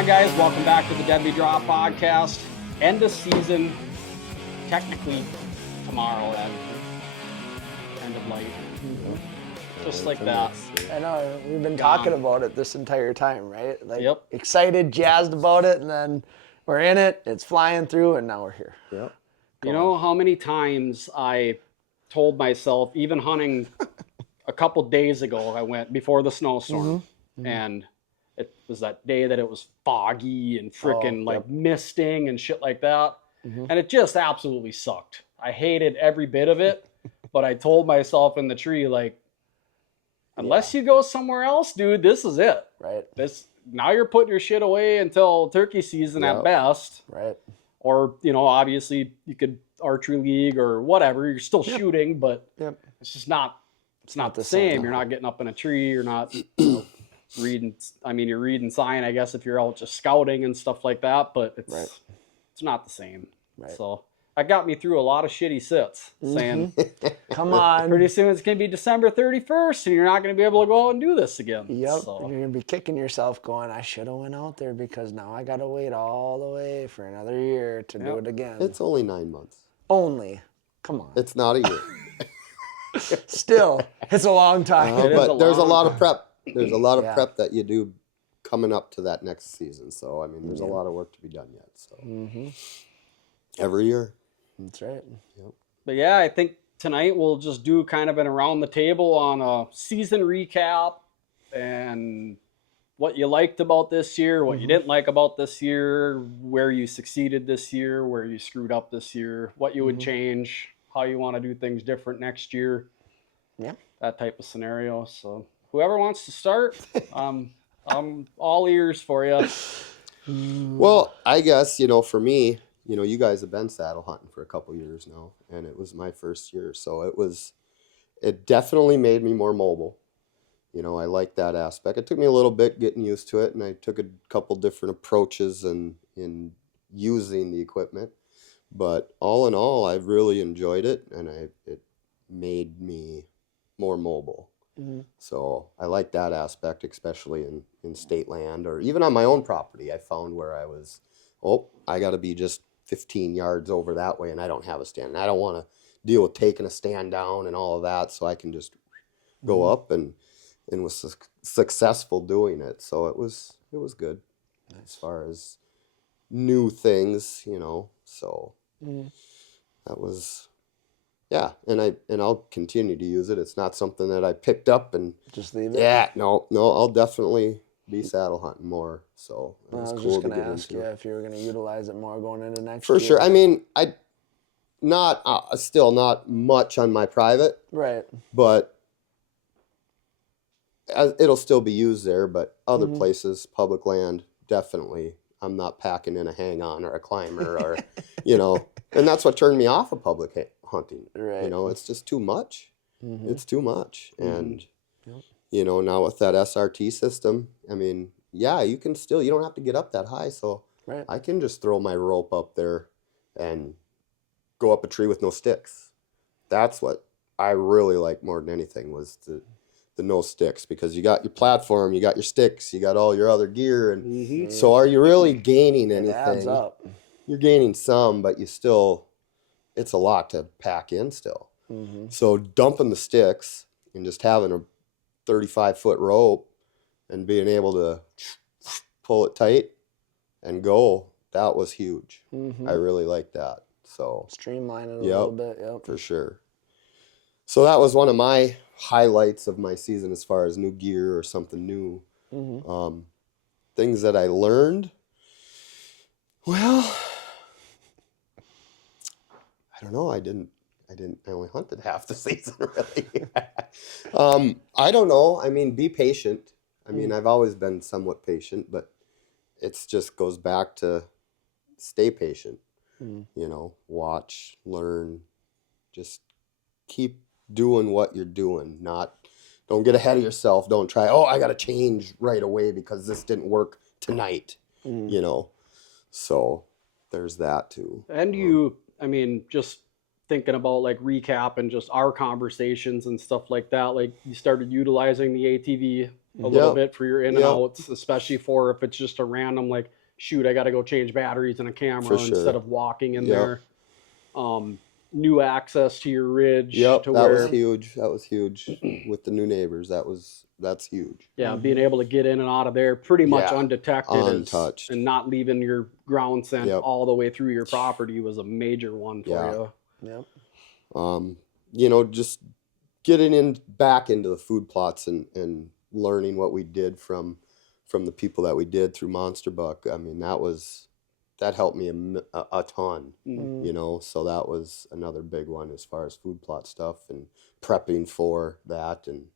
on, guys? Welcome back to the Deadly Draw podcast. End of season, technically tomorrow, then. End of light. Just like that. I know, we've been Gone. talking about it this entire time, right? Like, Yep. excited, jazzed about it, and then we're in it, it's flying through, and now we're here. Yep. You know how many times I told myself, even hunting a couple days ago, I went before the snowstorm, and it was that day that it was foggy and freaking misting and shit like that. And it just absolutely sucked. I hated every bit of it, but I told myself in the tree, like, unless you go somewhere else, dude, this is it. Right, Now you're putting your shit away until turkey season at best. right. Or, you know, obviously you could archery league or whatever. You're still shooting, but it's just not, it's not the same. You're not getting up in a tree. You're not reading. I mean, you're reading sign, I guess, if you're out just scouting and stuff like that, but it's not the same. Right. So that got me through a lot of shitty sits saying, Come on. pretty soon it's going to be December 31st and you're not going to be able to go out and do this again. Yep, So, you're going to be kicking yourself going, I should have went out there because now I got to wait all the way for another year to do it again. It's only 9 months. Only. Come on. It's not a year. Still, it's a long time. It is But a there's a long lot of prep. There's a lot of Yeah. prep that you do coming up to that next season. So, I mean, there's a lot of work to be done yet. So, every year. That's right. But yeah, I think tonight we'll just do kind of an around the table on a season recap and what you liked about this year, what you didn't like about this year, where you succeeded this year, where you screwed up this year, what you would change, how you want to do things different next year. Yeah. That type of scenario. So whoever wants to start, I'm all ears for you. Well, I guess, for me, you guys have been saddle hunting for a couple years now, and it was my first year. So it definitely made me more mobile. I like that aspect. It took me a little bit getting used to it, and I took a couple different approaches in using the equipment. But all in all, I've really enjoyed it, and it made me more mobile. So I like that aspect, especially in state land or even on my own property. I found where I was, I got to be just 15 yards over that way, and I don't have a stand. And I don't want to deal with taking a stand down and all of that, so I can just go up and was successful doing it. So it was good as far as new things, So that was. Yeah, and I'll continue to use it. It's not something that I picked up and Just leave it? Yeah, no, I'll definitely be saddle hunting more. So it I was was cool just to going get to ask into you it. if you were going to utilize it more going into next For year. sure. I mean, still not much on my private, Right. but it'll still be used there. But other places, public land, definitely. I'm not packing in a hang-on or a climber or, and that's what turned me off of public hunting. Right. It's just too much. It's too much. And, now with that SRT system, I mean, yeah, you don't have to get up that high. So Right. I can just throw my rope up there and go up a tree with no sticks. That's what I really like more than anything was the no sticks, because you got your platform, you got your sticks, you got all your other gear. And so are you really gaining anything? It adds up. You're gaining some, but it's a lot to pack in still. So dumping the sticks and just having a 35-foot rope and being able to pull it tight and go, that was huge. I really like that. So Streamline it a little bit. Yep. for sure. So that was one of my highlights of my season as far as new gear or something new. Things that I learned. Well, I don't know. I only hunted half the season, really. I don't know. I mean, be patient. I mean, I've always been somewhat patient, but it just goes back to stay patient. Watch, learn, just keep doing what you're doing. Don't get ahead of yourself. Don't try, I got to change right away because this didn't work tonight, So there's that too. And just thinking about like recap and just our conversations and stuff like that. Like you started utilizing the ATV a little Yep. bit for your in and Yep. outs, especially for if it's just a random like, shoot, I got to go change batteries in a camera For sure. instead of walking in Yep. there. New access to your ridge Yep, to that where was huge. That was huge with the new neighbors. That's huge. yeah, being able to get in and out of there pretty much Yeah, undetected untouched. and not leaving your ground scent Yep. all the way through your property was a major one for Yeah. you. Yep. You know, just getting in back into the food plots and learning what we did from the people that we did through Monster Buck. I mean, that helped me a ton. Mm. You know, so that was another big one as far as food plot stuff and prepping for that and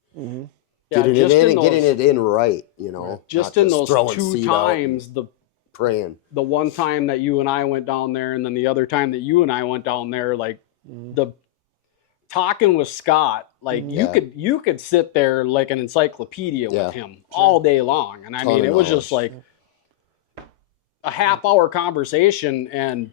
Yeah, getting it just in in and getting those- it in right. You know, Just not in those throwing two seed out and times, praying. the one time that you and I went down there, and then the other time that you and I went down there, like the talking with Scott, like Yeah. you could sit there like an encyclopedia Yeah. with him all day long, and I Ton mean of it was just knowledge. like a half-hour conversation, and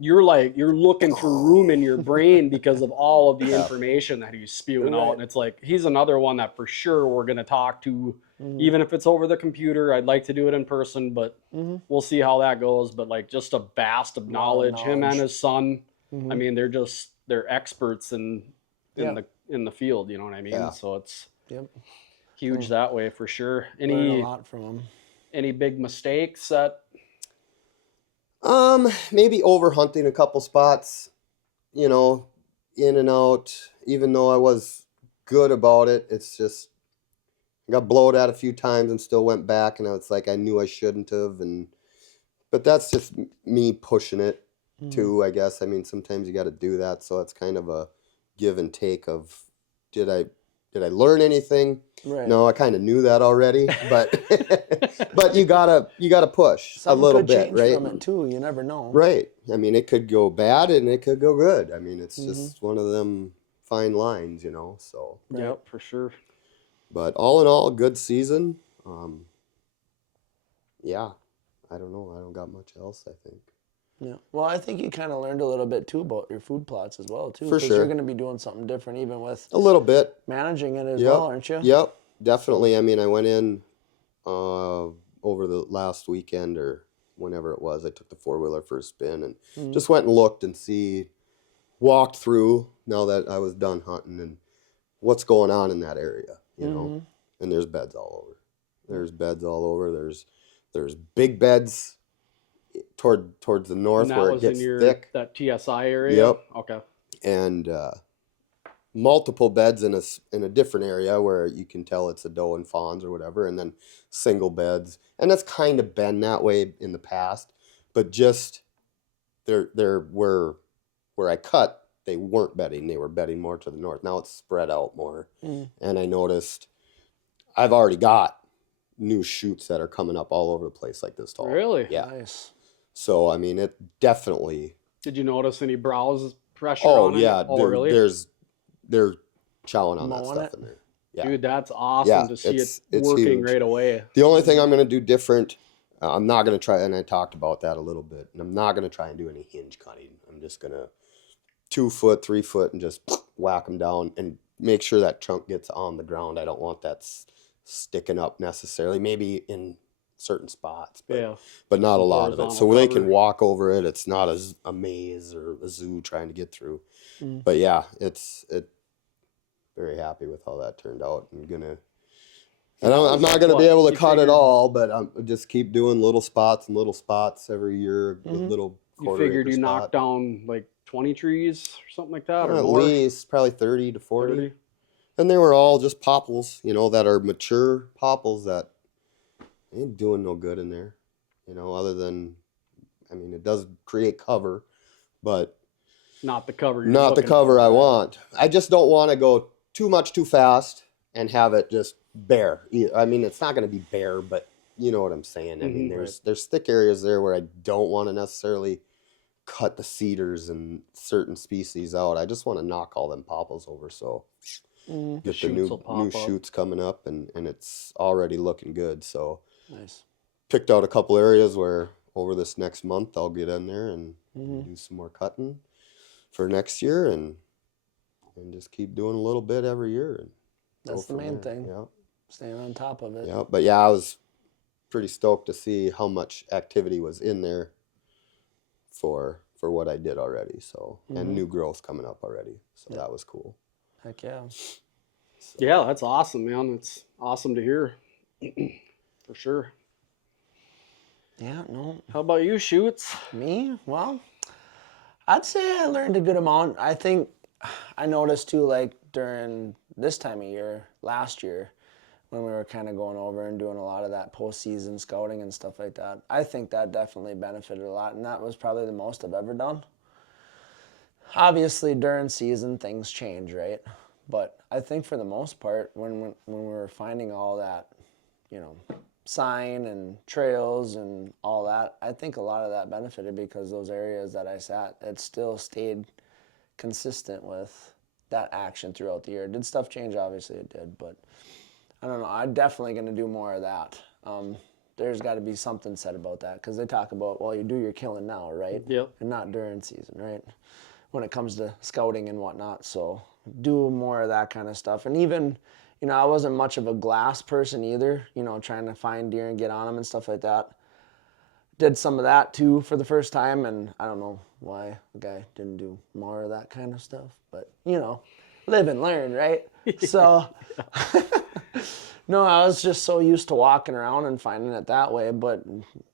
you're looking through room in your brain because of all of the Yeah. information that he's spewing Right. out, and it's like he's another one that for sure we're gonna talk to. Even if it's over the computer, I'd like to do it in person, but we'll see how that goes. But like just a vast of knowledge. Him and knowledge. his son, I mean, they're experts in Yeah. the field. You know what I mean? Yeah. So it's Yep. huge that way for sure. Learn a Any lot from them. any big mistakes that? Maybe over hunting a couple spots, you know, in and out, even though I was good about it. It's just, I got blowed at a few times and still went back, and it's like I knew I shouldn't have. But that's just me pushing it too, I guess. I mean, sometimes you got to do that. So it's kind of a give and take of, did I learn anything? Right. No, I kind of knew that already, but but you gotta push Something a little could bit, change right? from it too. You never know. Right. I mean, it could go bad and it could go good. I mean, it's just one of them fine lines, you know. So, Yep, for sure. but all in all, good season. Yeah, I don't know. I don't got much else, I think. Yeah. Well, I think you kind of learned a little bit too about your food plots as well too. For 'Cause sure. You're going to be doing something different even with A little bit. managing it as Yep. well, aren't you? Yep, definitely. I mean, I went in over the last weekend or whenever it was. I took the 4-wheeler for a spin and just went and looked and walked through now that I was done hunting and what's going on in that area, you know. And there's beds all over. There's beds all over. There's big beds towards the north And that where it was in gets your thick. that TSI area. Yep. Okay. And multiple beds in a different area where you can tell it's a doe and fawns or whatever, and then single beds. And that's kind of been that way in the past, but just there where I cut, they weren't bedding. They were bedding more to the north. Now it's spread out more. And I noticed I've already got new shoots that are coming up all over the place like this tall. Really? Yeah. Nice. So I mean, it definitely. Did you notice any browse pressure Oh on it? yeah, Oh, really? they're chowing on that Mowing stuff it? in there. Yeah. Dude, that's awesome Yeah, to see it's working huge. right away. The only thing I'm gonna do different, I'm not gonna try, and I talked about that a little bit. And I'm not gonna try and do any hinge cutting. I'm just gonna 2 foot, 3 foot, and just whack them down and make sure that trunk gets on the ground. I don't want that sticking up necessarily. Maybe in certain spots, but Yeah. but not a lot of it. So Horizontal they cover. can walk over it. It's not a maze or a zoo trying to get through. But yeah, it's very happy with how that turned out. I'm not gonna be able to You cut it figured- all, but I'm just keep doing little spots every year, a little You quarter figured acre you spot. knocked down like 20 trees or something like that, or At more? least probably 30 to 40. 30? And they were all just popples, that are mature popples that ain't doing no good in there, other than, I mean, it does create cover, but Not the cover. You're not the looking cover for. I want. I just don't want to go too much too fast and have it just bare. I mean, it's not going to be bare, but you know what I'm saying. I mean, there's thick areas there where I don't want to necessarily cut the cedars and certain species out. I just want to knock all them popples over, so get the shoots will pop new up. shoots coming up, and it's already looking good. So Nice. picked out a couple areas where over this next month I'll get in there and do some more cutting. for next year and just keep doing a little bit every year. And go That's the from main there. thing. Yeah. Staying on top of it. Yeah. But yeah, I was pretty stoked to see how much activity was in there for what I did already. So, and new growth coming up already. So that was cool. Heck yeah. Yeah, that's awesome, man. It's awesome to hear. For sure. Yeah, no. How about you, Shoots? Me? Well, I'd say I learned a good amount. I think I noticed too, like during this time of year, last year, when we were kind of going over and doing a lot of that postseason scouting and stuff like that. I think that definitely benefited a lot, and that was probably the most I've ever done. Obviously, during season, things change, right? But I think for the most part, when we were finding all that, you know, sign and trails and all that, I think a lot of that benefited because those areas that I sat, it still stayed consistent with that action throughout the year. Did stuff change? Obviously it did, but I don't know. I'm definitely going to do more of that. There's got to be something said about that because they talk about, well, you do your killing now, right? Yep. And not during season, right? When it comes to scouting and whatnot. So do more of that kind of stuff. And even, you know, I wasn't much of a glass person either, you know, trying to find deer and get on them and stuff like that. Did some of that too for the first time, and I don't know why the guy didn't do more of that kind of stuff, but you know, live and learn, right? So, no, I was just so used to walking around and finding it that way, but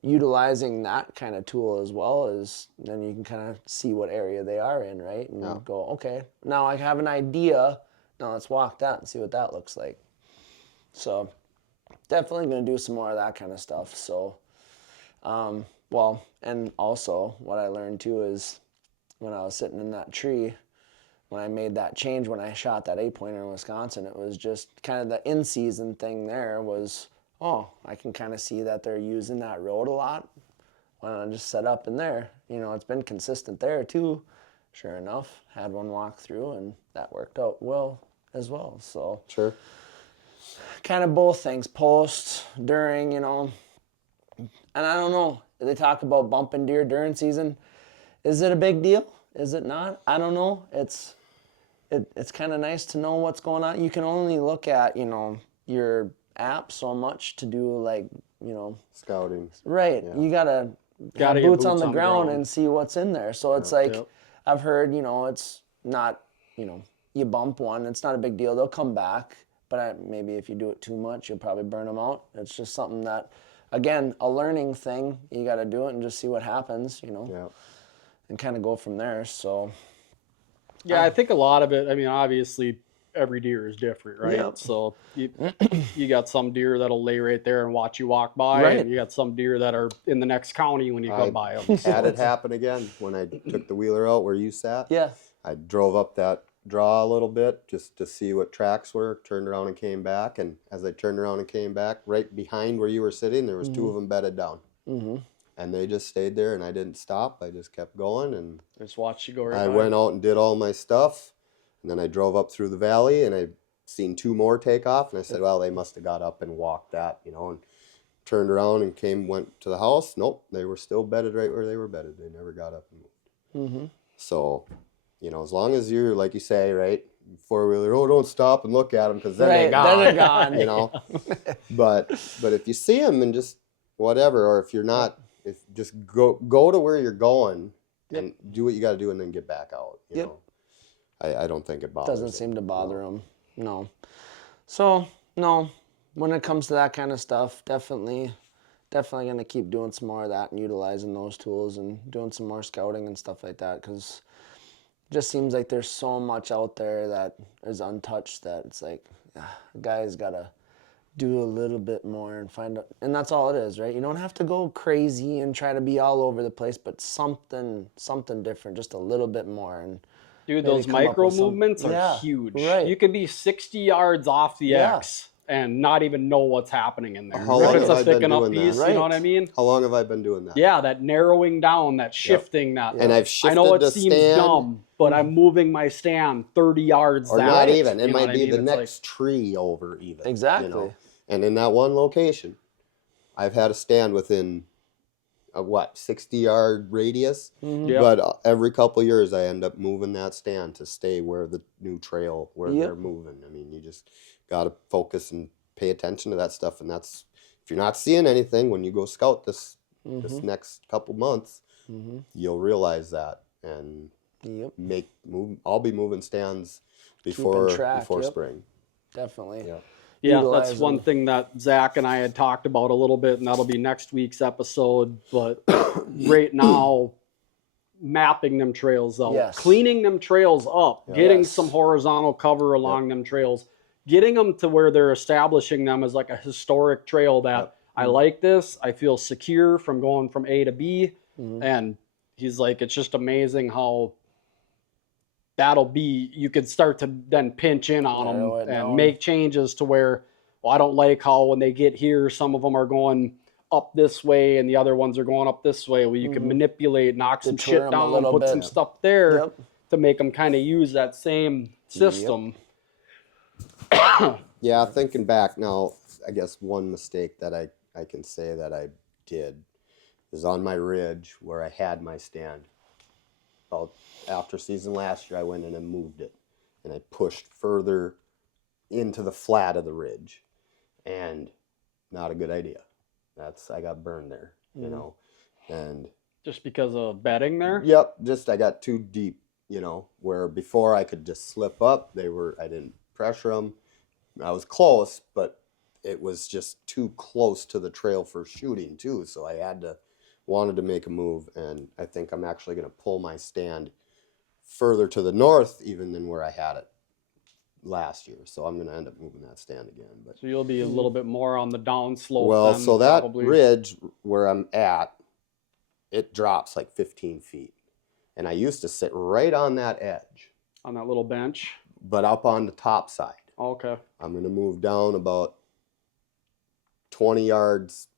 utilizing that kind of tool as well is then you can kind of see what area they are in, right? And go, okay, now I have an idea. Now let's walk that and see what that looks like. So, definitely going to do some more of that kind of stuff. So, well, and also what I learned too is when I was sitting in that tree, when I made that change, when I shot that 8-pointer in Wisconsin, it was just kind of the in-season thing there was, oh, I can kind of see that they're using that road a lot. Why don't I just set up in there? You know, it's been consistent there too. Sure enough, had one walk through and that worked out well as well. So Sure. kind of both things, post, during, you know. And I don't know, they talk about bumping deer during season. Is it a big deal? Is it not? I don't know. It's kind of nice to know what's going on. You can only look at, you know, your app so much to do like, you know. Scouting. Right. Yeah. You got to have Gotta get boots on the ground and see what's in there. So it's like, Yep. I've heard, you know, it's not, you know, you bump one, it's not a big deal. They'll come back. But maybe if you do it too much, you'll probably burn them out. It's just something that, again, a learning thing. You got to do it and just see what happens, you know, Yeah. and kind of go from there. So, Yeah, I think a lot of it, I mean, obviously every deer is different, right? Yep. So you got some deer that'll lay right there and watch you walk by, Right. and you got some deer that are in the next county when you I come by them. Had it happen again when I took the wheeler out where you sat. yeah. I drove up that draw a little bit just to see what tracks were, turned around and came back. And as I turned around and came back, right behind where you were sitting, there was two of them bedded down. Mm-hmm. And they just stayed there and I didn't stop. I just kept going and Just watch you go right I by. went out and did all my stuff. And then I drove up through the valley and I seen two more take off. And I said, well, they must have got up and walked that, you know, and turned around and went to the house. Nope, they were still bedded right where they were bedded. They never got up and moved. Mm-hmm. So, you know, as long as you're, like you say, right, four-wheeler, oh, don't stop and look at them because then Right, they gone. then they're gone. You know, but if you see them and just whatever, or if you're not, if just go to where you're going and do what you got to do and then get back out. You know, I don't think it bothers. Doesn't seem to bother them. No. So, no, when it comes to that kind of stuff, definitely going to keep doing some more of that and utilizing those tools and doing some more scouting and stuff like that because it just seems like there's so much out there that is untouched that it's like, a guy's got to do a little bit more and find out. And that's all it is, right? You don't have to go crazy and try to be all over the place, but something different, just a little bit more. And Dude, maybe those come up micro with some- movements are Yeah, huge. right. You can be 60 yards off the Yeah. X and not even know what's happening in there. How If long it's have a I been thick enough doing that? piece, you know what I Right. mean? How long have I been doing that? Yeah, that narrowing down, that shifting, that. And I've I shifted know it the seems stand, dumb, but I'm moving my stand 30 yards or that not way. even. It You know might what I be mean? the It's like- next tree over even. Exactly. You know? And in that one location, I've had a stand within a 60-yard radius. Yep. But every couple years, I end up moving that stand to stay where the new trail where Yep. they're moving. I mean, you just got to focus and pay attention to that stuff. And that's if you're not seeing anything when you go scout this next couple months, you'll realize that and Yep. I'll be moving stands before track, yep. spring. Definitely. Yeah. Yeah, Utilize that's one them. thing that Zach and I had talked about a little bit, and that'll be next week's episode. But right now, mapping them trails out, Yes. cleaning them trails up, getting Yes. some horizontal cover along them trails, getting them to where they're establishing them as like a historic trail that I like this. I feel secure from going from A to B. And he's like, it's just amazing how that'll be, you could start to then pinch in on Narrow it them and down. make changes to where, well, I don't like how when they get here, some of them are going up this way and the other ones are going up this way. Well, you can manipulate, knock some Deter shit 'em a down, little put bit. some stuff there Yep. to make them kind of use that same system. Yeah, thinking back now, I guess one mistake that I can say that I did is on my ridge where I had my stand. About after season last year, I went in and moved it, and I pushed further into the flat of the ridge, and not a good idea. I got burned there, you know, and Just because of bedding there. yep, just I got too deep, where before I could just slip up. I didn't pressure them. I was close, but it was just too close to the trail for shooting too. So I wanted to make a move, and I think I'm actually going to pull my stand further to the north even than where I had it last year. So I'm going to end up moving that stand again. But So you'll be a little bit more on the downslope. well, then, so that probably. ridge where I'm at, it drops like 15 feet. And I used to sit right on that edge, on that little bench. but up on the top side. Okay. I'm going to move down about 20 yards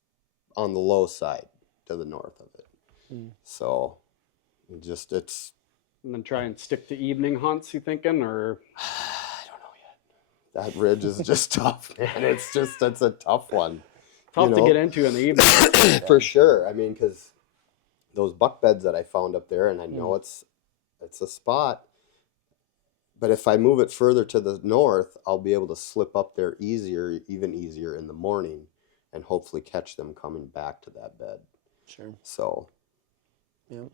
on the low side to the north of it. So it's, And then try and stick to evening hunts, you thinking? Or I don't know yet. That ridge is just tough, man. It's a tough one. tough You to know? get into in the evening. For sure. I mean, because those buck beds that I found up there, and I know it's a spot, but if I move it further to the north, I'll be able to slip up there even easier in the morning, and hopefully catch them coming back to that bed. Sure. So Yep.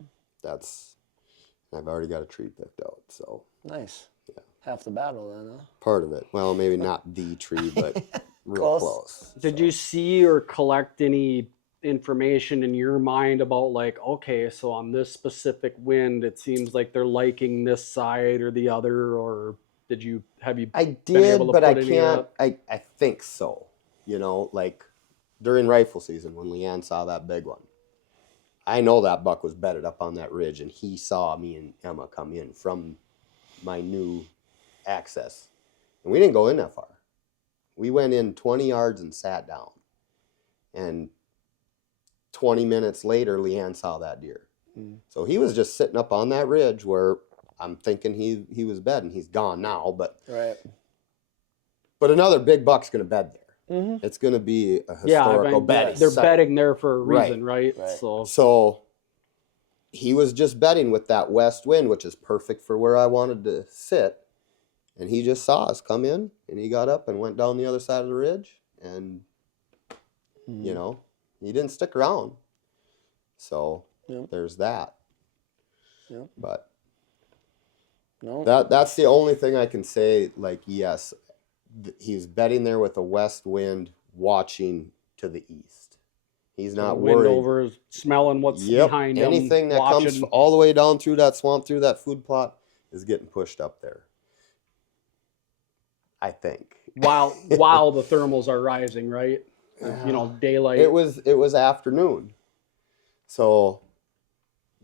I've already got a tree picked out, so Nice. Yeah. Half the battle then, huh? part of it. Well, maybe not the tree, but real Close. close. Did you see or collect any information in your mind about like, okay, so on this specific wind, it seems like they're liking this side or the other, or have you I been did, able to but I put any of can't. I think so. Like during rifle season when Leanne saw that big one, I know that buck was bedded up on that ridge, and he saw me and Emma come in from my new access, and we didn't go in that far. We went in 20 yards and sat down, and 20 minutes later, Leanne saw that deer. So he was just sitting up on that ridge where I'm thinking he was bedding. He's gone now, but Right. another big buck's going to bed there. It's going to be a Yeah, historical bedding they're site. bedding there for a Right. reason, right? Right. So he was just bedding with that west wind, which is perfect for where I wanted to sit. And he just saw us come in, and he got up and went down the other side of the ridge, and he didn't stick around. So Yep. there's that. Yep. But No. that's the only thing I can say. Like, yes, he's bedding there with a west wind, watching to the east. He's not wind worried. over, smelling what's Yep. behind him. Anything that watching. comes all the way down through that swamp, through that food plot, is getting pushed up there. I think. while the thermals are rising, right? Daylight. It was afternoon. So,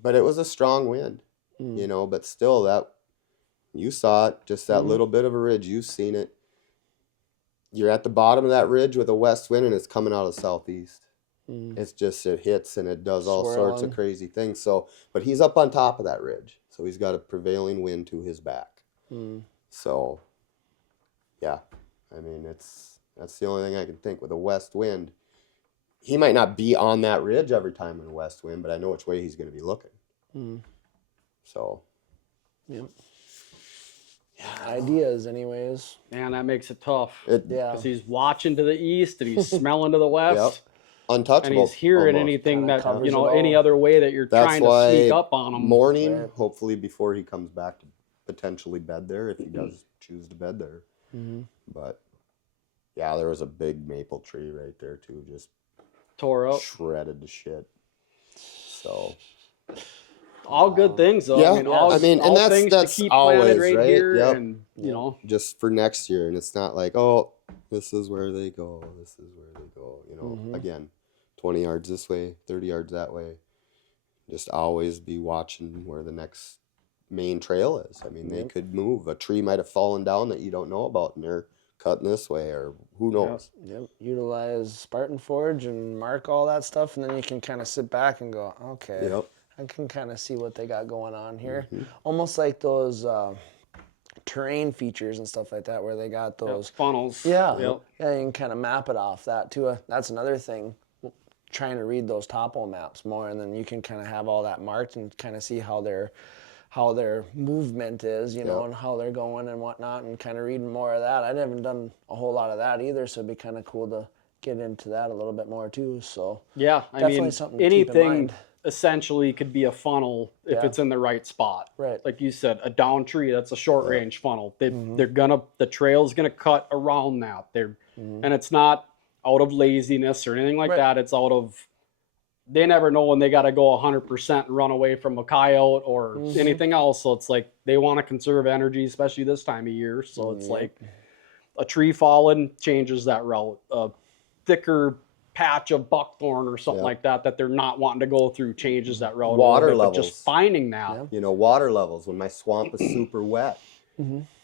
but it was a strong wind, but still that you saw it, just that little bit of a ridge, you've seen it. You're at the bottom of that ridge with a west wind, and it's coming out of the southeast. It's just, it hits and it does all sorts of Swirling. crazy things. So, but he's up on top of that ridge. So he's got a prevailing wind to his back. So, yeah, I mean, that's the only thing I can think with a west wind. he might not be on that ridge every time in a west wind, but I know which way he's going to be looking. So, Yep. Ideas, anyways. Man, that makes it tough. Yeah. Because he's watching to the east and he's smelling to the west. Untouchable. And he's hearing almost. anything Kinda that, covers you know, it all. any other way that you're That's trying to why sneak up on him. morning, Right. hopefully before he comes back to potentially bed there, if he does choose to bed there. But yeah, there was a big maple tree right there too, just Tore up. shredded to shit. So All good things, though. Yeah, I mean, all, I mean, and all that's- things that's to keep always, planted right, right? here. Yep. And, you know, just for next year, and it's not like, oh, this is where they go, this is where they go. You know, again, 20 yards this way, 30 yards that way. Just always be watching where the next main trail is. I mean, they could move. A tree might have fallen down that you don't know about, and they're cutting this way, or who knows. Yep. Utilize Spartan Forge and mark all that stuff, and then you can kind of sit back and go, okay, Yep. I can kind of see what they got going on here. Almost like those terrain features and stuff like that, where they got those. funnels. Yeah. Yep. Yeah, you can kind of map it off that too. That's another thing. Trying to read those topo maps more, and then you can kind of have all that marked and kind of see how their movement is, you know, and how they're going and whatnot, and kind of reading more of that. I haven't done a whole lot of that either, so it'd be kind of cool to get into that a little bit more too. So Yeah. I Definitely mean, something to keep in anything mind. essentially could be a funnel if Yeah. it's in the right spot. Right. Like you said, a down tree, that's a short range funnel. The trail's gonna cut around that. And it's not out of laziness or anything like Right. that. It's out of, they never know when they got to go 100% and run away from a coyote or anything else. So it's like they want to conserve energy, especially this time of year. So it's like a tree falling changes that route. A thicker patch of buckthorn or something like that they're not wanting to go through changes that route. a little Water bit, but levels. just finding that. You know, water levels. When my swamp is super wet,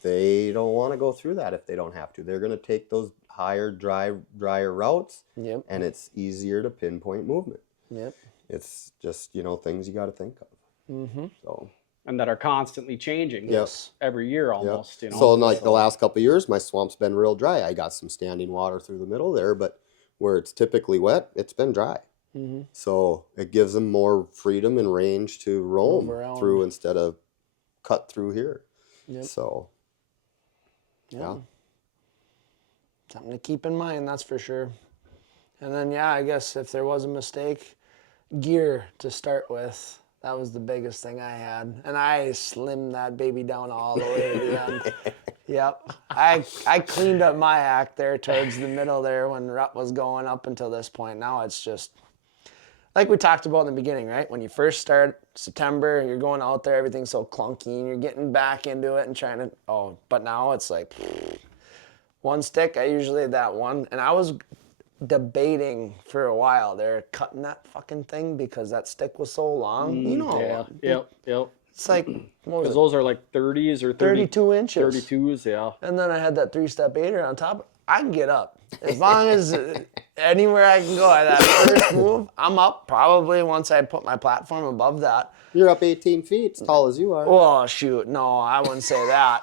they don't want to go through that if they don't have to. They're going to take those higher, drier routes, Yep. and it's easier to pinpoint movement. Yep. It's just, you know, things you got to think of. So, And that are constantly changing. Yes. Every year yeah. almost, you know. So, in like the last couple of years, my swamp's been real dry. I got some standing water through the middle there, but where it's typically wet, it's been dry. So it gives them more freedom and range to roam Move around. through instead of cut through here. Yep. So, yeah. Something to keep in mind, that's for sure. And then, yeah, I guess if there was a mistake, gear to start with. That was the biggest thing I had. And I slimmed that baby down all the way to the end. Yep. I cleaned up my act there towards the middle there when rut was going up until this point. Now it's just, like we talked about in the beginning, right? When you first start, September, you're going out there, everything's so clunky, and you're getting back into it and trying to, but now it's like, one stick, I usually had that one. And I was debating for a while there, cutting that fucking thing because that stick was so long. You know, Yep. it's like, what was Because it, those are like 30s or 30, 32 inches. 32s, yeah. And then I had that 3-step aider on top. I can get up. As long as anywhere I can go at that first move, I'm up probably once I put my platform above that. You're up 18 feet, as tall as you are. Oh, shoot. No, I wouldn't say that.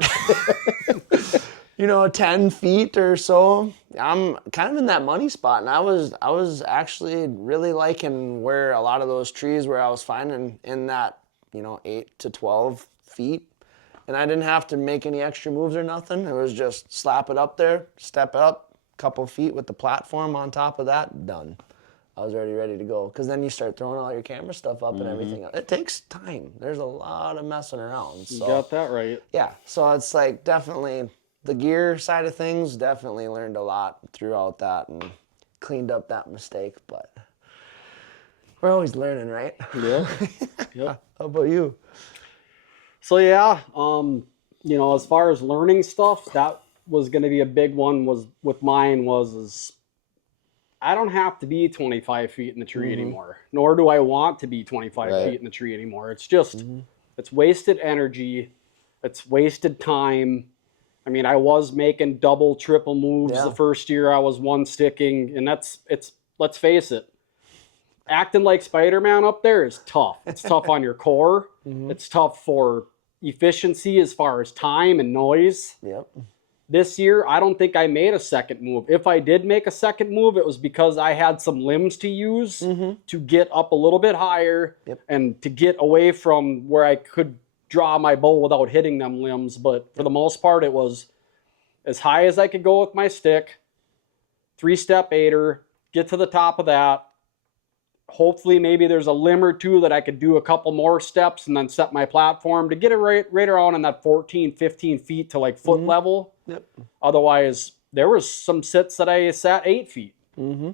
10 feet or so. I'm kind of in that money spot. And I was actually really liking where a lot of those trees where I was finding in that, 8 to 12 feet. And I didn't have to make any extra moves or nothing. It was just slap it up there, step up, couple feet with the platform on top of that, done. I was already ready to go. Because then you start throwing all your camera stuff up and everything. It takes time. There's a lot of messing around. So. You got that right. Yeah, so it's like definitely the gear side of things, definitely learned a lot throughout that and cleaned up that mistake, but we're always learning, right? Yeah. Yep. How about you? So yeah, as far as learning stuff, that was going to be a big one. Was with mine was I don't have to be 25 feet in the tree anymore, nor do I want to be 25 Right. feet in the tree anymore. It's just it's wasted energy, it's wasted time. I mean, I was making double, triple moves Yeah. the first year I was one sticking, and let's face it, acting like Spider-Man up there is tough. It's tough on your core. It's tough for efficiency as far as time and noise. Yep. This year, I don't think I made a second move. If I did make a second move, it was because I had some limbs to use to get up a little bit higher and to get away from where I could draw my bow without hitting them limbs. But for the most part, it was as high as I could go with my stick, 3-step aider, get to the top of that. Hopefully maybe there's a limb or two that I could do a couple more steps and then set my platform to get it right around in that 14, 15 feet to like foot level. Otherwise, there was some sits that I sat 8 feet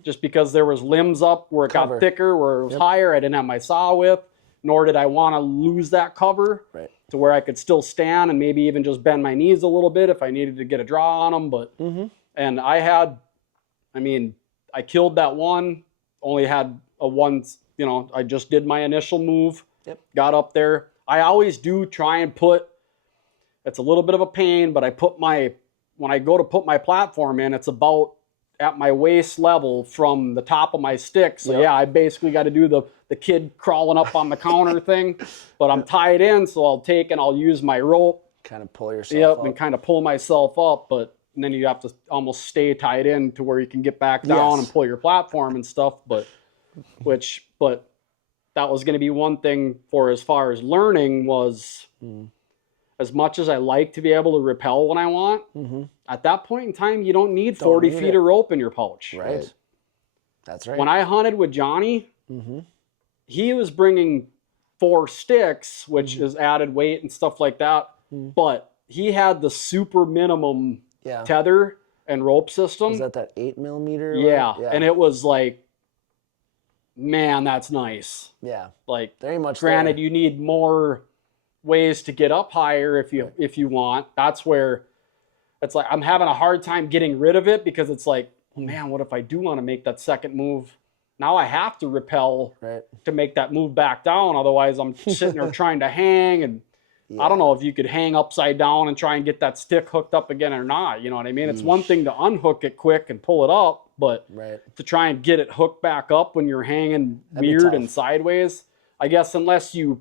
just because there was limbs up where it got thicker, where it was higher. I didn't have my saw with, nor did I want to lose that cover to where I could still stand and maybe even just bend my knees a little bit if I needed to get a draw on them. But, and I killed that one, only had a one, I just did my initial move, got up there. I always do try and it's a little bit of a pain, but when I go to put my platform in, it's about at my waist level from the top of my stick. So I basically got to do the kid crawling up on the counter thing, but I'm tied in. So I'll use my rope. Kind of pull yourself up. And kind of pull myself up, and then you have to almost stay tied in to where you can get back down and pull your platform and stuff. But that was going to be one thing for as far as learning was as much as I like to be able to rappel when I want, at that point in time, you don't need 40 feet of rope in your pouch. Right. That's right. When I hunted with Johnny, he was bringing 4 sticks, which is added weight and stuff like that. But he had the super minimum tether and rope system. Is that 8 millimeter? Yeah. And it was like, man, that's nice. Yeah. Like, very much. Granted, you need more ways to get up higher if you want. That's where it's like I'm having a hard time getting rid of it because it's like, oh, man, what if I do want to make that second move? Now I have to rappel to make that move back down. Otherwise, I'm sitting there trying to hang, and I don't know if you could hang upside down and try and get that stick hooked up again or not. You know what I mean? It's one thing to unhook it quick and pull it up, but to try and get it hooked back up when you're hanging weird and sideways, I guess unless you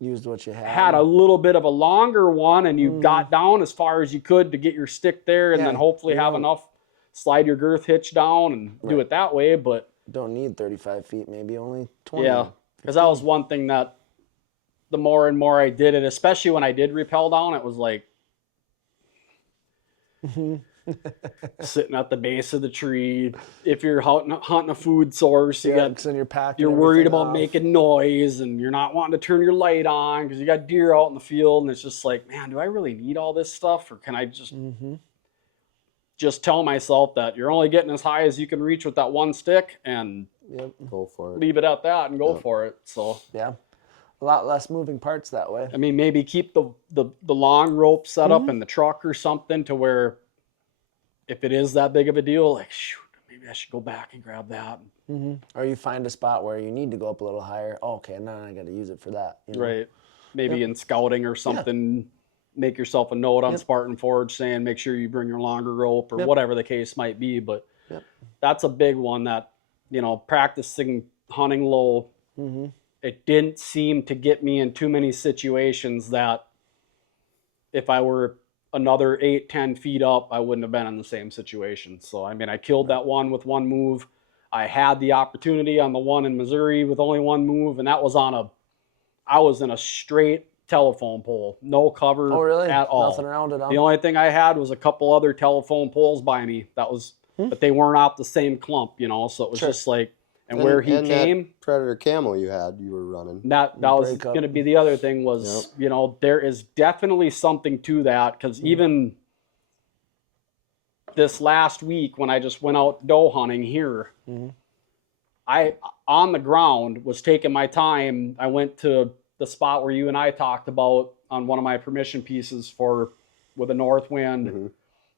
used what you had a little bit of a longer one and you got down as far as you could to get your stick there and then hopefully have enough, slide your girth hitch down and do it that way. But don't need 35 feet, maybe only 20. Yeah, because that was one thing that the more and more I did it, especially when I did rappel down, it was like sitting at the base of the tree. If you're hunting a food source, you're worried about making noise and you're not wanting to turn your light on because you got deer out in the field, and it's just like, man, do I really need all this stuff, or can I just tell myself that you're only getting as high as you can reach with that one stick and go for it, leave it at that and go for it. So a lot less moving parts that way. I mean, maybe keep the long rope set up in the truck or something to where if it is that big of a deal, like, shoot, maybe I should go back and grab that. Or you find a spot where you need to go up a little higher. Oh, okay, now I got to use it for that. You know? Right. Maybe in scouting or something, make yourself a note on Spartan Forge saying make sure you bring your longer rope or whatever the case might be. But that's a big one that, practicing hunting low, it didn't seem to get me in too many situations that if I were another 8-10 feet up, I wouldn't have been in the same situation. So, I mean, I killed that one with one move. I had the opportunity on the one in Missouri with only one move, and that was I was in a straight telephone pole, no cover at all. Nothing around it. The only thing I had was a couple other telephone poles by me. That was, but they weren't off the same clump, so it was just like, and where he came, that Predator Camel you were running. That was going to be the other thing was, there is definitely something to that, because even this last week when I just went out doe hunting here, I, on the ground, was taking my time. I went to the spot where you and I talked about on one of my permission pieces with a north wind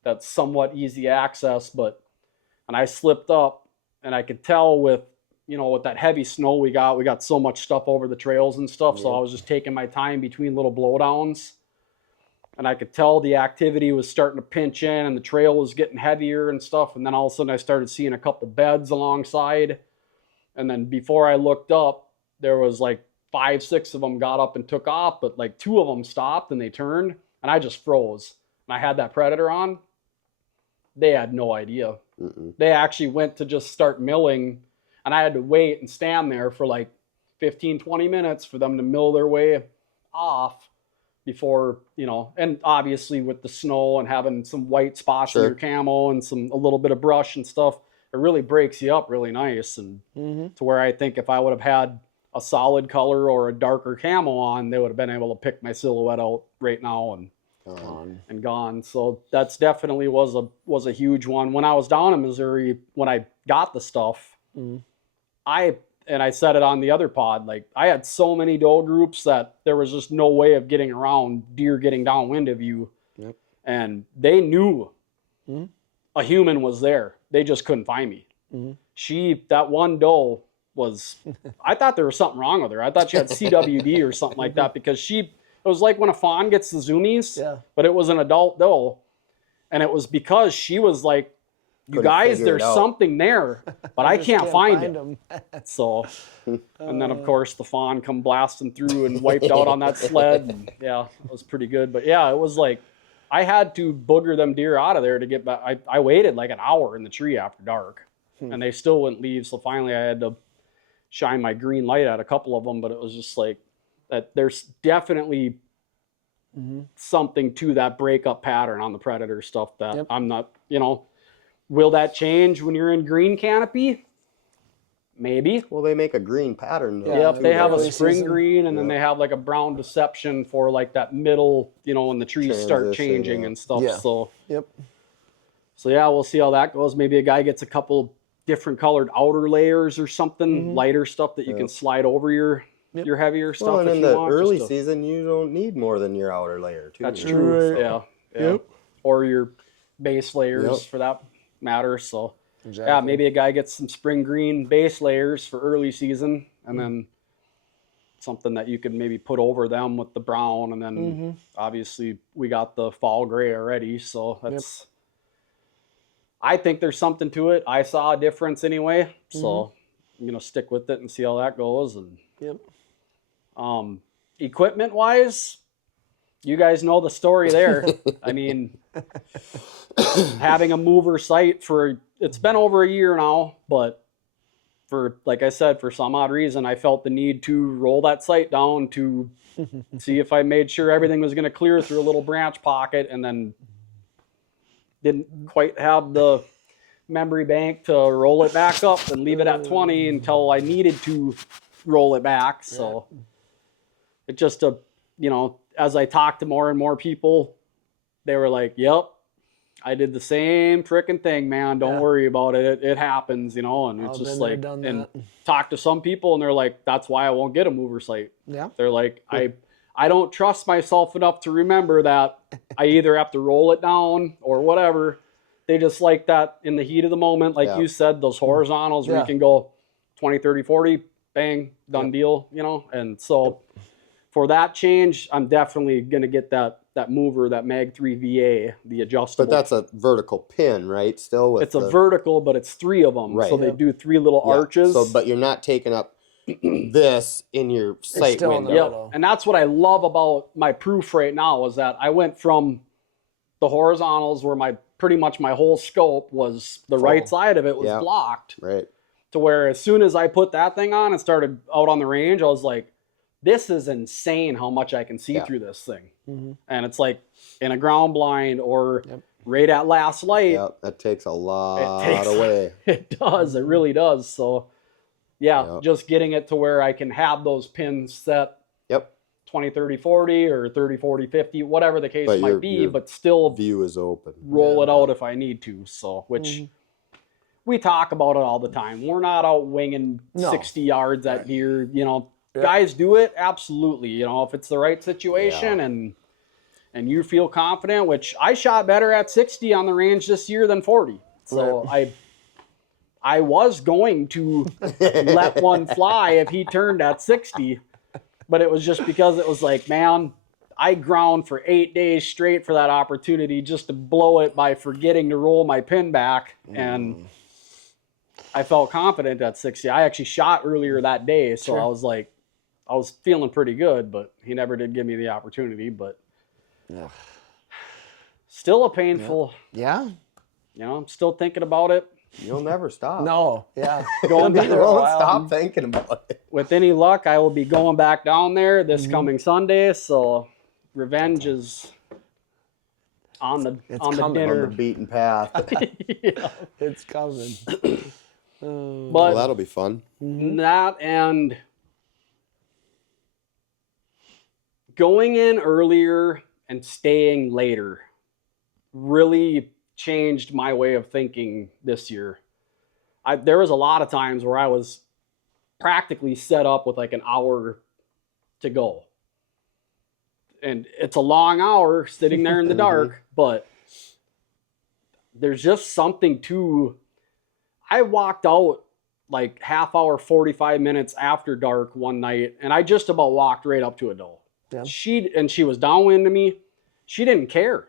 that's somewhat easy access, and I slipped up, and I could tell with that heavy snow we got so much stuff over the trails and stuff. So I was just taking my time between little blowdowns, and I could tell the activity was starting to pinch in and the trail was getting heavier and stuff. And then all of a sudden I started seeing a couple beds alongside. And then before I looked up, there was like 5-6 of them got up and took off, but like 2 of them stopped and they turned, and I just froze. and I had that Predator on, they had no idea. They actually went to just start milling, and I had to wait and stand there for like 15, 20 minutes for them to mill their way off before, you know, and obviously with the snow and having some white spots in Sure. your camo and a little bit of brush and stuff, it really breaks you up really nice. And to where I think if I would have had a solid color or a darker camo on, they would have been able to pick my silhouette out right now and gone. So that's definitely was a huge one. When I was down in Missouri, when I got the stuff, I said it on the other pod, like I had so many doe groups that there was just no way of getting around deer getting downwind of you. Yep. And they knew a human was there. They just couldn't find me. That one doe was, I thought there was something wrong with her. I thought she had CWD or something like that, because it was like when a fawn gets the zoomies, but it was an adult doe. And it was because she was like, you Couldn't guys, figure it there's out. something there, but I just can't find it. them. So, and then of course the fawn come blasting through and wiped out on that sled. And yeah, it was pretty good. But yeah, it was like, I had to booger them deer out of there to get back. I waited like an hour in the tree after dark and they still wouldn't leave. So finally I had to shine my green light at a couple of them, but it was just like that. There's definitely something to that breakup pattern on the Predator stuff that I'm not, you know, will that change when you're in green canopy? Maybe. Well, they make a green pattern. Though, Yep, too, they have a early spring season. green, and then they have like a brown deception for like that middle, you know, when the trees start Transition, changing yeah. and stuff. Yeah. So Yep. yeah, we'll see how that goes. Maybe a guy gets a couple different colored outer layers or something, lighter stuff that you can slide over your heavier stuff. Well, and if in you the want, early just to- season, you don't need more than your outer layer, too. That's you know, true. so- Yeah. Yep. Or your base layers Yep. for that matter. So Exactly. yeah, maybe a guy gets some spring green base layers for early season, and then something that you could maybe put over them with the brown, and then obviously we got the fall gray already, so that's. I think there's something to it. I saw a difference anyway, so I'm gonna stick with it and see how that goes. And Yep. equipment wise, you guys know the story there. I mean, having a mover sight it's been over a year now, but for, like I said, for some odd reason, I felt the need to roll that sight down to see if I made sure everything was going to clear through a little branch pocket, and then didn't quite have the memory bank to roll it back up and leave it at 20 until I needed to roll it back. So it just, you know, as I talked to more and more people, they were like, yep, I did the same freaking thing, man. Don't worry about it. It happens, you know, and it's I've just been there, like, done and that. talk to some people and they're like, that's why I won't get a mover sight. Yeah. They're like, I don't trust myself enough to remember that I either have to roll it down or whatever. They just like that in the heat of the moment, like you said, those horizontals where you can go 20, 30, 40, bang, done deal, you know? And so for that change, I'm definitely going to get that mover, that Mag 3 VA, the adjustable. But that's a vertical pin, right? Still with it's a vertical, but it's 3 of them. Right. So they do 3 little arches. So, but you're not taking up this in your sight still in the window. middle. And that's what I love about my proof right now, is that I went from the horizontals where pretty much my whole scope was the right side of it was blocked, Right. to where as soon as I put that thing on and started out on the range, I was like, this is insane how much I can see through this thing. And it's like in a ground blind or right at last light. Yep. That takes a lot takes- away. It does. It really does. So just getting it to where I can have those pins set Yep. 20, 30, 40 or 30, 40, 50, whatever the case But might your- be, your but still View is open. roll it out if I need to. So, which we talk about it all the time. We're not out winging 60 yards at deer, you know. Guys do it, absolutely. You know, if it's the right situation and you feel confident, which I shot better at 60 on the range this year than 40. So I was going to let one fly if he turned at 60, but it was just because it was like, man, I ground for 8 days straight for that opportunity just to blow it by forgetting to roll my pin back. And I felt confident at 60. I actually shot earlier that day, so I was like, I was feeling pretty good, but he never did give me the opportunity. But still a painful, Yeah. I'm still thinking about it. You'll never stop. No. Yeah. Going Be back, there a Don't while. stop thinking about it. with any luck, I will be going back down there this coming Sunday. So revenge is on the It's on the coming. On dinner. the beaten path. Yeah. It's coming. Well, But that'll be fun. that and going in earlier and staying later really changed my way of thinking this year. There was a lot of times where I was practically set up with like an hour to go. And it's a long hour sitting there in the dark, but there's just something to. I walked out like half hour, 45 minutes after dark one night, and I just about walked right up to a doe. Yeah. She was downwind to me. She didn't care.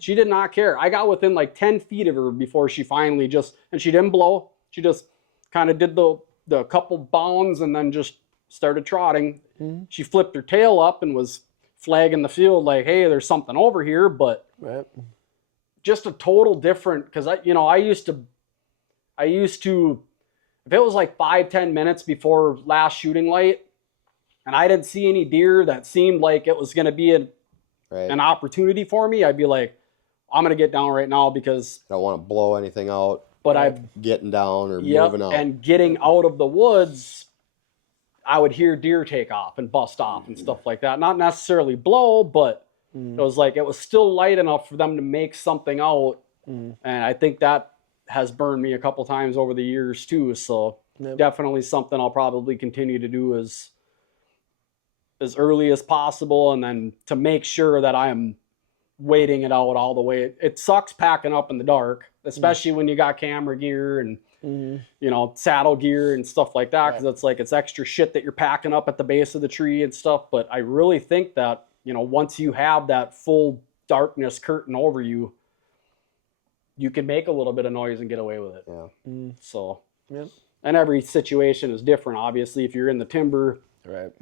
She did not care. I got within like 10 feet of her before she finally and she didn't blow. She just kind of did the couple bounds and then just started trotting. She flipped her tail up and was flagging the field like, hey, there's something over here, but Right. just a total different, because I used to if it was like 5-10 minutes before last shooting light and I didn't see any deer that seemed like it was going to be Right. an opportunity for me, I'd be like, I'm going to get down right now because I don't want to blow anything out. but I've Getting down or yep, moving out. and getting out of the woods, I would hear deer take off and bust off and stuff like that. Not necessarily blow, but it was like it was still light enough for them to make something out. And I think that has burned me a couple times over the years too. So Yep. definitely something I'll probably continue to do as early as possible, and then to make sure that I'm waiting it out all the way. It sucks packing up in the dark, especially when you got camera gear and saddle gear and stuff like that, because it's like it's extra shit that you're packing up at the base of the tree and stuff. But I really think that once you have that full darkness curtain over you, you can make a little bit of noise and get away with it. Yeah. So Yep. and every situation is different. Obviously, if you're in the timber, Right.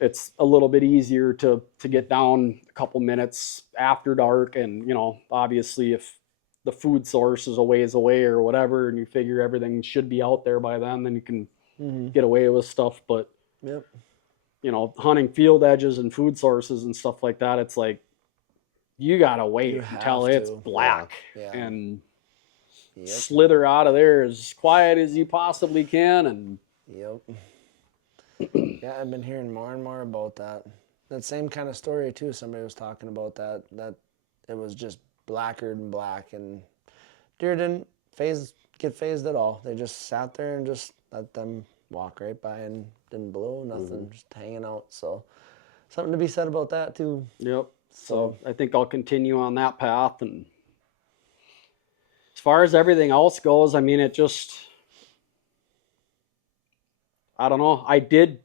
it's a little bit easier to get down a couple minutes after dark. And, obviously if the food source is a ways away or whatever, and you figure everything should be out there by then you can get away with stuff. But, Yep. hunting field edges and food sources and stuff like that, it's like, you got to wait You until have it's to. black Yeah. and Yep. slither out of there as quiet as you possibly can. And Yep. Yeah, I've been hearing more and more about that. That same kind of story too. Somebody was talking about that it was just blacker than black, and deer didn't get phased at all. They just sat there and just let them walk right by and didn't blow nothing, just hanging out. So something to be said about that too. yep. So I think I'll continue on that path. And as far as everything else goes, I mean, I don't know. I did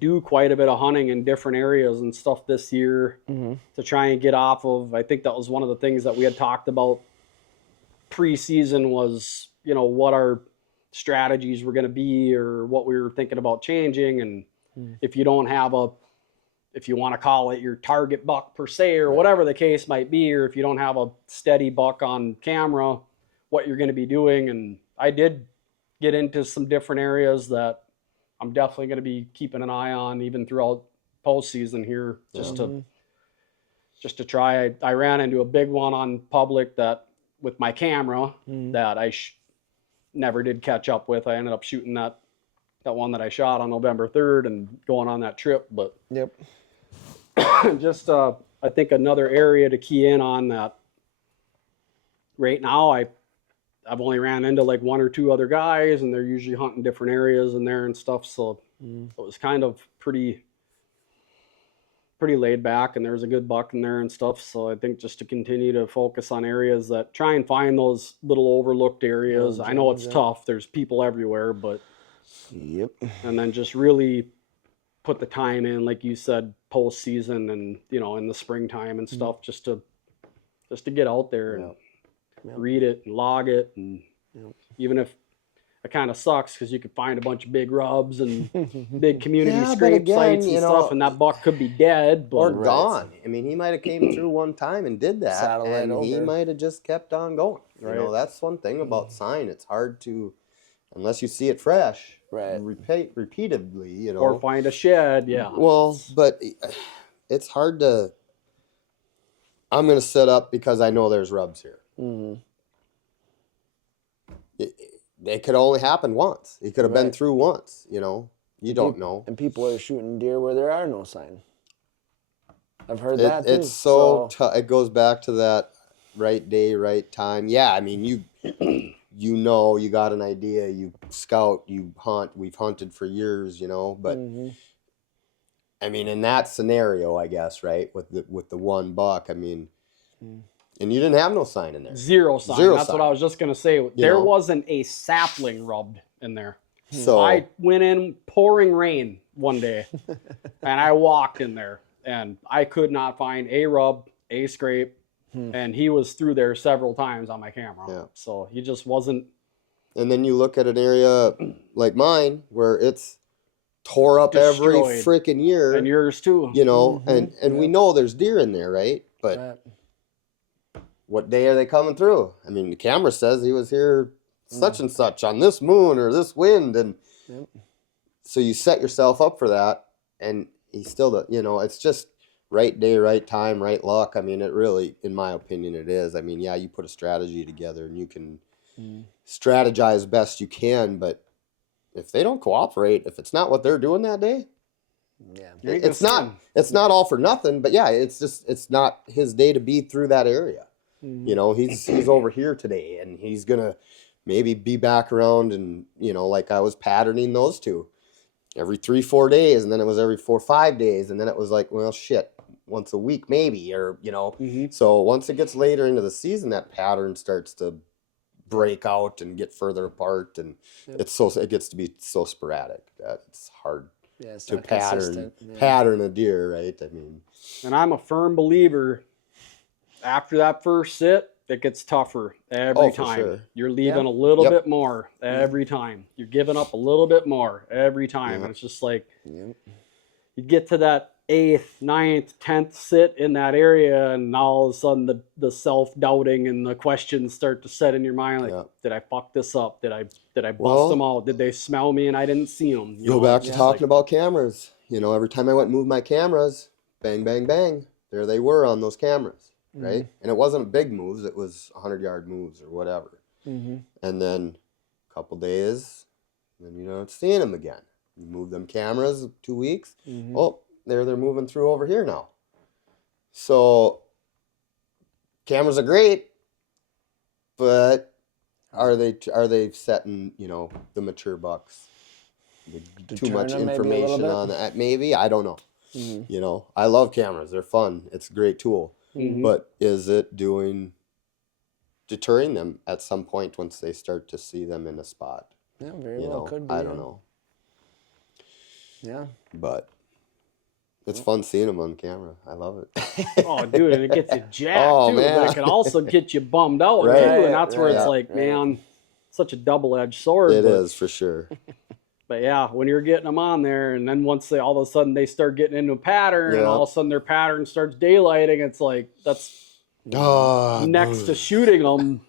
do quite a bit of hunting in different areas and stuff this year to try and get off of. I think that was one of the things that we had talked about pre-season was, what our strategies were going to be or what we were thinking about changing. And if you don't have if you want to call it your target buck per se or whatever the case might be, or if you don't have a steady buck on camera, what you're going to be doing. And I did get into some different areas that I'm definitely going to be keeping an eye on even throughout postseason here, just to try. I ran into a big one on public that with my camera that I never did catch up with. I ended up shooting that one that I shot on November 3rd and going on that trip. But Yep. just I think another area to key in on that right now, I've only ran into like one or two other guys, and they're usually hunting different areas in there and stuff. So it was kind of pretty laid back, and there's a good buck in there and stuff. So I think just to continue to focus on areas that try and find those little overlooked areas. I know it's tough. There's people everywhere, but Yep. and then just really put the time in, like you said, postseason and in the springtime and stuff, just to get out there and read it and log it, and even if it kind of sucks because you could find a bunch of big rubs and big community Yeah, but scrape again, sites and you stuff, know, and that buck could be dead. But or Right. gone. I mean, he might have came through one time and did that, Satellite and he over. might have just kept on going. You know, Right. that's one thing about sign. It's hard to, unless you see it fresh, Right. repeatedly. You know, or find a shed, yeah. well, but it's hard to. I'm going to set up because I know there's rubs here. Mm-hmm. It could only happen once. He could have been Right. through once. You know, you don't know. And people are shooting deer where there are no sign. I've heard that too. It's so it goes back to that right day, right time. Yeah, I mean you know, you got an idea. You scout, you hunt. We've hunted for years, you know. But Mhm. I mean, in that scenario, I guess, right, with the one buck, I mean, and you didn't have no sign in there. Zero sign. Zero That's sign. what I was just gonna say. There know? wasn't a sapling rubbed in there. So I went in pouring rain one day, and I walked in there, and I could not find a rub, a scrape, and he was through there several times on my camera. Yeah. So he just wasn't. and then you look at an area like mine where it's tore up every Destroyed. freaking year, And yours too. you know, and we know there's deer in there, right? But Right. what day are they coming through? I mean, the camera says he was here such and such on this moon or this wind, and Yep. so you set yourself up for that, and he still, you know, it's just right day, right time, right luck. I mean, it really, in my opinion, it is. I mean, yeah, you put a strategy together and you can strategize best you can, but if they don't cooperate, if it's not what they're doing that day, Yeah. You ain't gonna it's not see him. it's not all for nothing. But yeah, it's not his day to be through that area. You know, he's over here today, and he's gonna maybe be back around, and you know, like I was patterning those two every 3-4 days, and then it was every 4-5 days, and then it was like, well, shit, once a week maybe, or you know. So once it gets later into the season, that pattern starts to break out and get further apart, and it gets to be so sporadic that it's hard Yeah, it's to not consistent. pattern a deer, right? I mean, And I'm a firm believer. After that first sit, it gets tougher every Oh, for time. sure. You're leaving a little Yep. bit more every time. You're giving up a little bit more every time. Yeah. And it's just like Yep. you get to that 8th, 9th, 10th sit in that area, and all of a sudden the self-doubting and the questions start to set in your mind. Like, Yeah. did I fuck this up? Did I bust Well- them out? Did they smell me and I didn't see them? go back to talking about cameras. You know, every time I went and moved my cameras, bang, bang, bang, there they were on those cameras, right? And it wasn't big moves; it was 100-yard moves or whatever. And then a couple days, then you're not seeing them again. You move them cameras 2 weeks. Oh, they're moving through over here now. So cameras are great, but are they setting, you know, the mature bucks? Too much Deterring 'em maybe a little information bit? on that? Maybe, I don't know. You know, I love cameras; they're fun. It's a great tool, but is it deterring them at some point once they start to see them in a spot? Yeah, very You well know, could be. I don't know, Yeah. but it's fun seeing them on camera. I love it. Oh, dude, and it gets you jacked Oh, too, man. but it can also get you bummed out Right, too, and that's where right, it's like, right. man, such a double-edged sword. It but, is for sure. But yeah, when you're getting them on there, and then once they all of a sudden they start getting into a pattern, and Yeah. all of a sudden their pattern starts daylighting, it's like that's Oh, next to shooting them.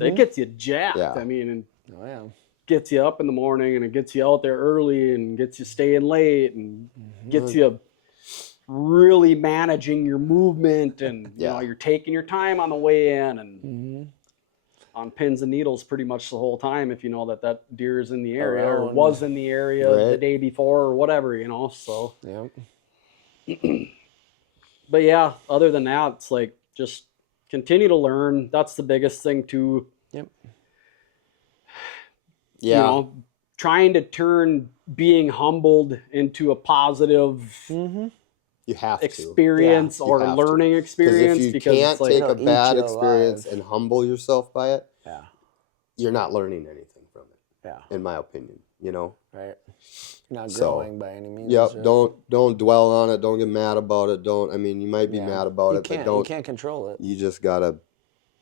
It gets you jacked. Yeah. I mean, and Oh yeah. gets you up in the morning, and it gets you out there early, and gets you staying late, and gets you really managing your movement, and you know Yeah. you're taking your time on the way in, and on pins and needles pretty much the whole time if you know that deer is in the area or Around. was in the area the Right. day before or whatever, you know. So, Yep. but yeah, other than that, it's like just continue to learn. That's the biggest thing too. Yep. yeah. You know, trying to turn being humbled into a positive You have to. experience Yeah, you or have to. learning experience If you because can't it's like, take you a know, bad eat you experience alive. and humble yourself by it, Yeah. you're not learning anything from it, Yeah. in my opinion. You know. Right. You're not So, growing by any means. Yep. right? Don't dwell on it. Don't get mad about it. Don't. I mean, you might be Yeah. mad about You it, but can't, you don't. can't control it. You just gotta.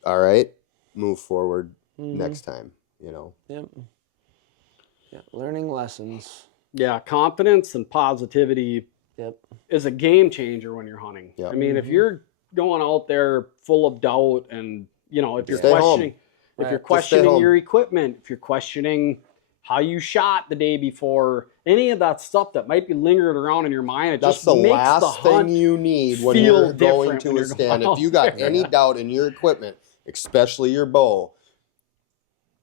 All right. Move forward next time. You know. Yep. Yeah, learning lessons. Yeah, confidence and positivity Yep. is a game changer when you're hunting. Yep. I mean, if you're going out there full of doubt and, you know, if you're Stay home. questioning if Right. you're Just stay questioning home. your equipment, if you're questioning how you shot the day before, any of that stuff that might be lingering around in your mind, it That's just the makes last the hunt thing you need when feel you're going different to when a you're stand. going If you out got there. any doubt in your equipment, especially your bow,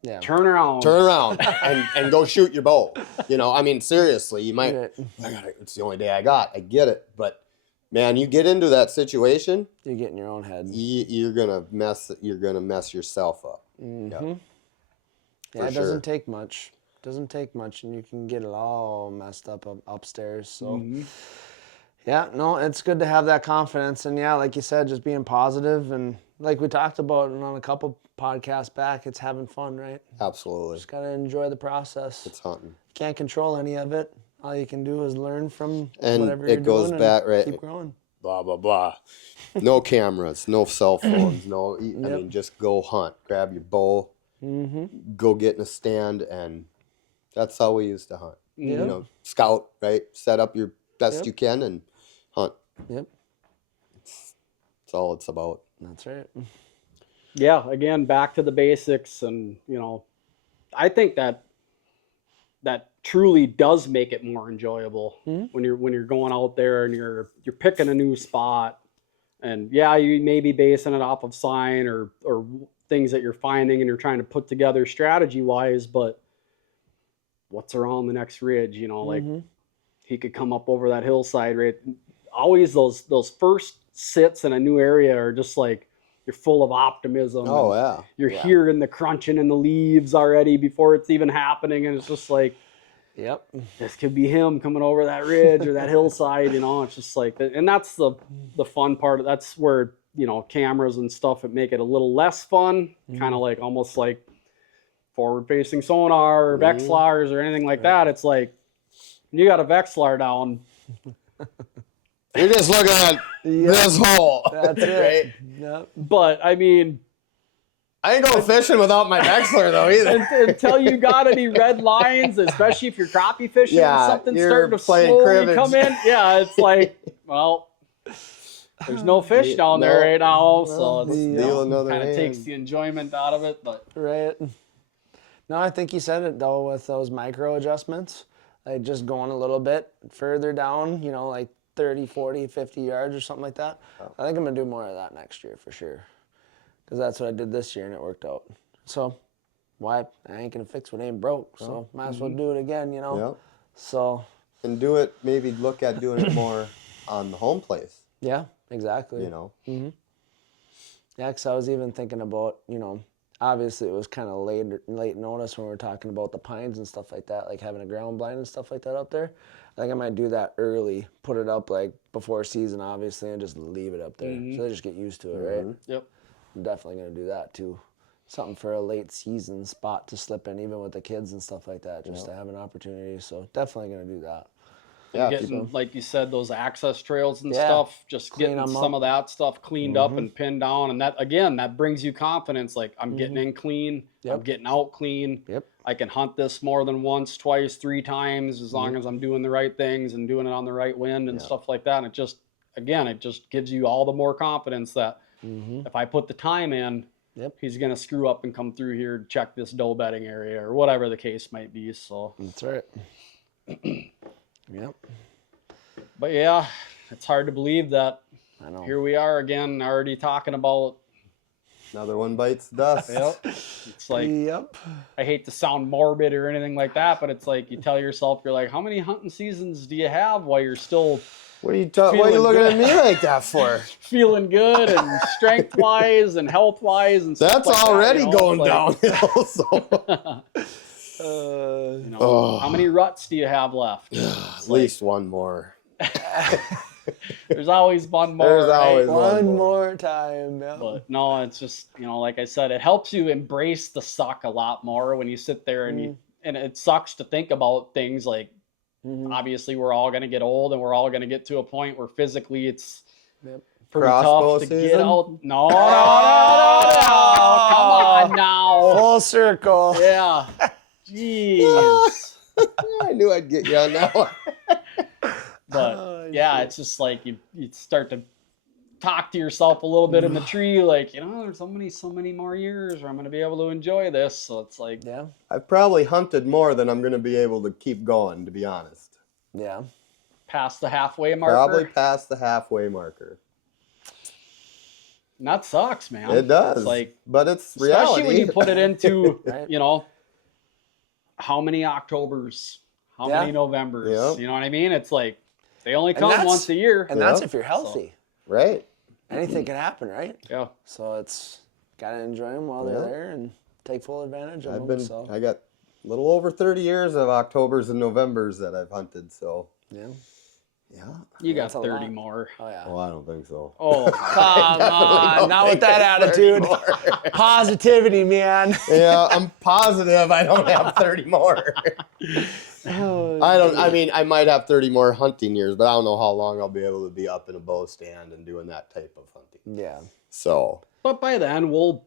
Yeah. turn around. turn around and go shoot your bow. You know, I mean, seriously, you might, Right. it's the only day I got. I get it. But man, you get into that situation, You get in your own head. you're gonna mess yourself up. Mm-hmm. Yeah. Yeah, For it doesn't sure. take much. Doesn't take much, and you can get it all messed up upstairs. So, Mhm. yeah, no, it's good to have that confidence, and yeah, like you said, just being positive, and like we talked about on a couple podcasts back, it's having fun, right? Absolutely. Just gotta enjoy the process. It's hunting. Can't control any of it. All you can do is learn from And whatever it you're goes doing back, and right? keep growing. Blah, blah, blah. No cameras, no cell phones, I Yep. mean, just go hunt. Grab your bow, Mm-hmm. go get in a stand, and that's how we used to hunt. Yep. You know, scout, right? Set up your best Yep. you can and hunt. Yep. That's all it's about. That's right. Yeah, again, back to the basics, and you know, I think that truly does make it more enjoyable Mhm. when you're going out there and you're picking a new spot, and yeah, you may be basing it off of sign or things that you're finding and you're trying to put together strategy wise, but what's around the next ridge, you know, like Mhm. he could come up over that hillside, right? Always those first sits in a new area are just like you're full of optimism. Oh, and yeah. You're Yeah. hearing the crunching in the leaves already before it's even happening, and it's just like Yep. this could be him coming over that ridge or that hillside, you know. It's just like, and that's the fun part. That's where, you know, cameras and stuff that make it a little less fun, kind of like almost like forward facing sonar or Vexlars or anything like that. It's like you got a Vexlar down. You're just looking at this hole. That's it. Right? Yep. But I mean, I ain't going fishing without my Vexler, though, either. until you got any red lines, especially if you're crappie fishing Yeah, and something's you're starting to playing slowly cribbage. come in. Yeah, it's like, well, there's no fish down there No. right now, so Well, it's, you deal know, another kind of hand. takes the enjoyment out of it. But Right. No, I think you said it though with those micro adjustments, like just going a little bit further down, you know, like 30, 40, 50 yards or something like that. I think I'm going to do more of that next year for sure. Because that's what I did this year and it worked out. So why? I ain't going to fix what ain't broke. So might as well do it again, you know? Yep. So And do it, maybe look at doing it more on the home place, yeah, exactly. you know? Yeah, because I was even thinking about, you know, obviously it was kind of late notice when we were talking about the pines and stuff like that, like having a ground blind and stuff like that up there. I think I might do that early, put it up like before season, obviously, and just leave it up there. So they just get used to it, right? yep. I'm definitely going to do that too. Something for a late season spot to slip in, even with the kids and stuff like that, just to have an opportunity. So definitely going to do that. Yeah. Getting, like you said, those access trails and Yeah. stuff, just Clean getting them some up. of that stuff cleaned up and pinned down. And that, again, that brings you confidence. Like, I'm getting in clean. I'm Yep. getting out clean. Yep. I can hunt this more than once, twice, 3 times, as long as I'm doing the right things and doing it on the right wind and stuff like that. And it just, again, it just gives you all the more confidence that if I put the time in, Yep. he's going to screw up and come through here to check this doe bedding area or whatever the case might be. So, That's right. Yep. but yeah, it's hard to believe that I know. here we are again, already talking about, Another one bites dust. it's like, Yep. I hate to sound morbid or anything like that, but it's like you tell yourself, you're like, how many hunting seasons do you have while you're still What are you looking good. at me like that for? feeling good and strength wise and health wise and stuff That's like that, already you know? going It's like, downhill. So. you know, how many ruts do you have left? At least one more. There's always one more. There's right? always One more. more time. Yeah. But no, it's just, you know, like I said, it helps you embrace the suck a lot more when you sit there and and it sucks to think about things like, obviously we're all going to get old and we're all going to get to a point where physically it's Yep. pretty Crossbow tough to get season? out. No, come on now. Full circle. Yeah. Jeez. I knew I'd get you on that one. But Oh, yeah, shit. it's just like you start to talk to yourself a little bit in the tree, like, there's so many more years where I'm going to be able to enjoy this. So it's like, Yeah. I've probably hunted more than I'm going to be able to keep going, to be honest. Yeah. past the halfway marker. Probably past the halfway marker. And that sucks, man. It does. It's like, but it's especially reality. when you put it into, Right. how many Octobers, how Yeah. many Novembers, Yep. you know what I mean? It's like, they only And come that's- once a year. And that's Yeah. if you're healthy. Right. Anything can happen, right? Yeah. So it's got to enjoy them while they're Yeah. there and take full advantage of I've them. been. So I got a little over 30 years of Octobers and Novembers that I've hunted. So yeah. yeah. You got That's a 30 lot. more. Oh yeah. Well, I don't think so. Oh, Come on, don't not with think that that's 30 attitude. more. Positivity, man. Yeah, I'm positive I don't have 30 more. I mean, I might have 30 more hunting years, but I don't know how long I'll be able to be up in a bow stand and doing that type of hunting. Yeah. So, but by then we'll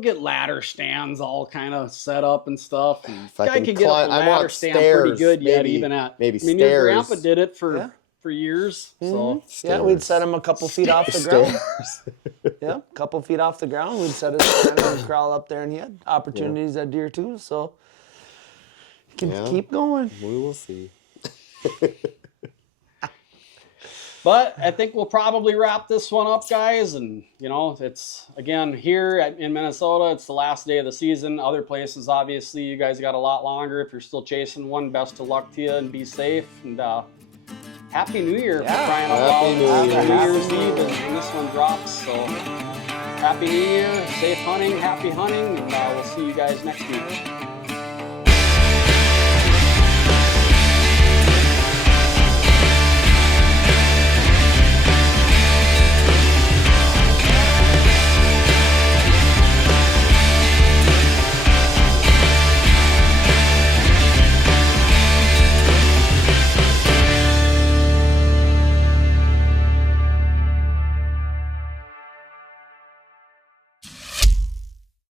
get ladder stands all kind of set up and stuff. And If I guy can can get up climb- a I ladder want stand pretty stairs, good yet, maybe- even at. maybe I mean, your stairs. grandpa did it for Yeah. for years. So Yeah, we'd stairs. set them a couple feet off the ground. Stairs. Yeah, a couple feet off the ground. We'd set his stand and crawl up there, and he had opportunities at deer too. So you can Yeah. keep going. We will see. But I think we'll probably wrap this one up, guys. And, it's, again, here in Minnesota, it's the last day of the season. Other places, obviously, you guys got a lot longer. If you're still chasing one, best of luck to you and be safe. And Happy New Year for Yeah. crying out Happy loud. New It's Year. New Year's Eve is when this one drops. So Happy New Year, safe hunting, happy hunting, and we'll see you guys next week.